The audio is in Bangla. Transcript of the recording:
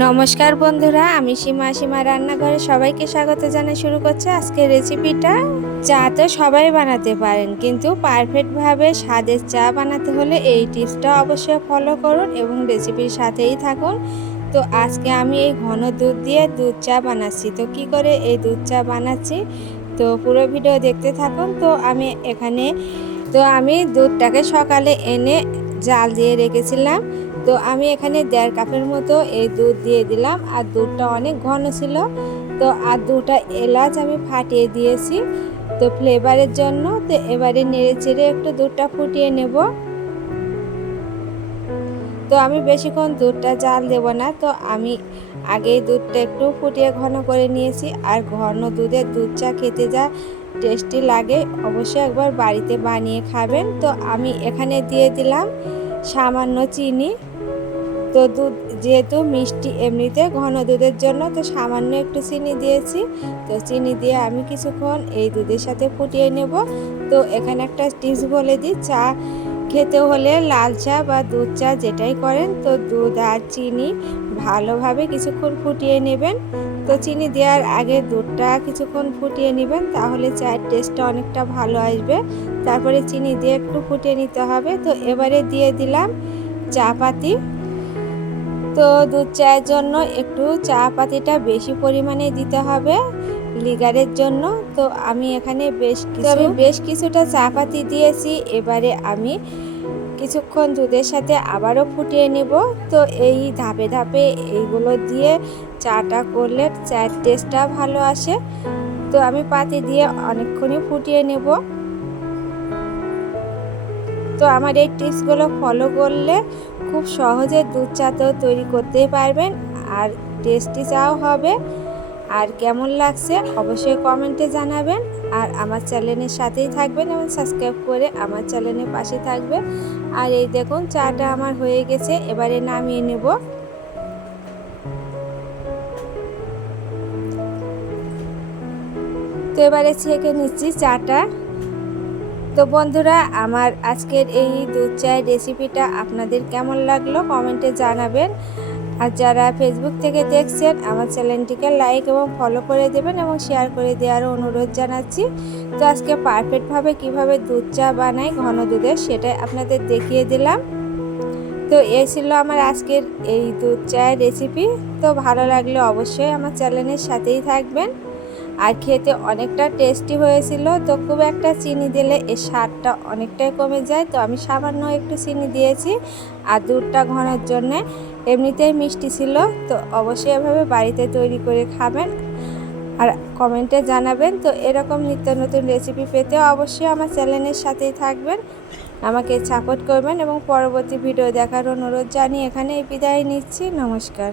নমস্কার বন্ধুরা, আমি সীমা রান্নাঘরে সবাইকে স্বাগত জানাই। শুরু করছে আজকের রেসিপিটা। চা তো সবাই বানাতে পারেন, কিন্তু পারফেক্টভাবে স্বাদের চা বানাতে হলে এই টিপসটা অবশ্যই ফলো করুন এবং রেসিপির সাথেই থাকুন। তো আজকে আমি এই ঘন দুধ দিয়ে দুধ চা বানাচ্ছি। তো কি করে এই দুধ চা বানাচ্ছি, তো পুরো ভিডিও দেখতে থাকুন। আমি দুধটাকে সকালে এনে জাল দিয়ে রেখেছিলাম। তো আমি এখানে 1.5 কাপের মতো এই দুধ দিয়ে দিলাম, আর দুধটা অনেক ঘন ছিল। তো আর 2টা এলাচ আমি ফাটিয়ে দিয়েছি তো ফ্লেভারের জন্য। তো এবারে নেড়ে চেড়ে একটু দুধটা ফুটিয়ে নেব। তো আমি বেশিক্ষণ দুধটা জাল দেব না, তো আমি আগেই দুধটা একটু ফুটিয়ে ঘন করে নিয়েছি। আর ঘন দুধের দুধ চা খেতে যা টেস্টি লাগে, অবশ্যই একবার বাড়িতে বানিয়ে খাবেন। তো আমি এখানে দিয়ে দিলাম সামান্য চিনি। তো দুধ যেহেতু মিষ্টি এমনিতে ঘন দুধের জন্য, তো সামান্য একটু চিনি দিয়েছি। তো চিনি দিয়ে আমি কিছুক্ষণ এই দুধের সাথে ফুটিয়ে নেব। তো এখানে একটা টিপস বলে দিই, চা খেতে হলে লাল চা বা দুধ চা যেটাই করেন, তো দুধ আর চিনি ভালোভাবে কিছুক্ষণ ফুটিয়ে নেবেন। তো চিনি দেওয়ার আগে দুধটা কিছুক্ষণ ফুটিয়ে নেবেন, তাহলে চায়ের টেস্টটা অনেকটা ভালো আসবে। তারপরে চিনি দিয়ে একটু ফুটিয়ে নিতে হবে। তো এবারে দিয়ে দিলাম চা পাতি। তো দুধ চায়ের জন্য একটু চা পাতিটা বেশি পরিমাণে দিতে হবে লিগারের জন্য। তো আমি এখানে বেশ কিছুটা চা পাতি দিয়েছি। এবারে আমি কিছুক্ষণ দুধের সাথে আবারও ফুটিয়ে নেব। তো এই ধাপে ধাপে এইগুলো দিয়ে চাটা করলে চায়ের টেস্টটা ভালো আসে। তো আমি পাতি দিয়ে অনেকক্ষণই ফুটিয়ে নেব। তো আমার এই টিপসগুলো ফলো করলে খুব সহজে দুধ চা তো তৈরি করতেই পারবেন, আর টেস্টি চাও হবে। আর কেমন লাগছে অবশ্যই কমেন্টে জানাবেন। আর আমার চ্যানেলের সাথেই থাকবেন এবং সাবস্ক্রাইব করে আমার চ্যানেলের পাশে থাকবেন। আর এই দেখুন চাটা আমার হয়ে গেছে, এবারে নামিয়ে নেব। তো এবারে ছেঁকে নিচ্ছি চাটা। তো বন্ধুরা, আমার আজকের এই দুধ চায়ের রেসিপিটা আপনাদের কেমন লাগলো কমেন্টে জানাবেন। আর যারা ফেসবুক থেকে দেখছেন, আমার চ্যানেলটিকে লাইক এবং ফলো করে দেবেন এবং শেয়ার করে দেওয়ারও অনুরোধ জানাচ্ছি। তো আজকে পারফেক্টভাবে কিভাবে দুধ চা বানাই ঘন দুধের, সেটাই আপনাদের দেখিয়ে দিলাম। তো এই ছিল আমার আজকের এই দুধ চায়ের রেসিপি। তো ভালো লাগলে অবশ্যই আমার চ্যানেলের সাথেই থাকবেন। আর খেতে অনেকটা টেস্টি হয়েছিল। তো খুব একটা চিনি দিলে এর স্বাদটা অনেকটাই কমে যায়, তো আমি সামান্য একটু চিনি দিয়েছি। আর দুধটা ঘনের জন্যে এমনিতেই মিষ্টি ছিল। তো অবশ্যই এভাবে বাড়িতে তৈরি করে খাবেন আর কমেন্টে জানাবেন। তো এরকম নিত্য নতুন রেসিপি পেতে অবশ্যই আমার চ্যানেলের সাথেই থাকবেন, আমাকে সাপোর্ট করবেন এবং পরবর্তী ভিডিও দেখার অনুরোধ জানিয়ে এখানে বিদায় নিচ্ছি। নমস্কার।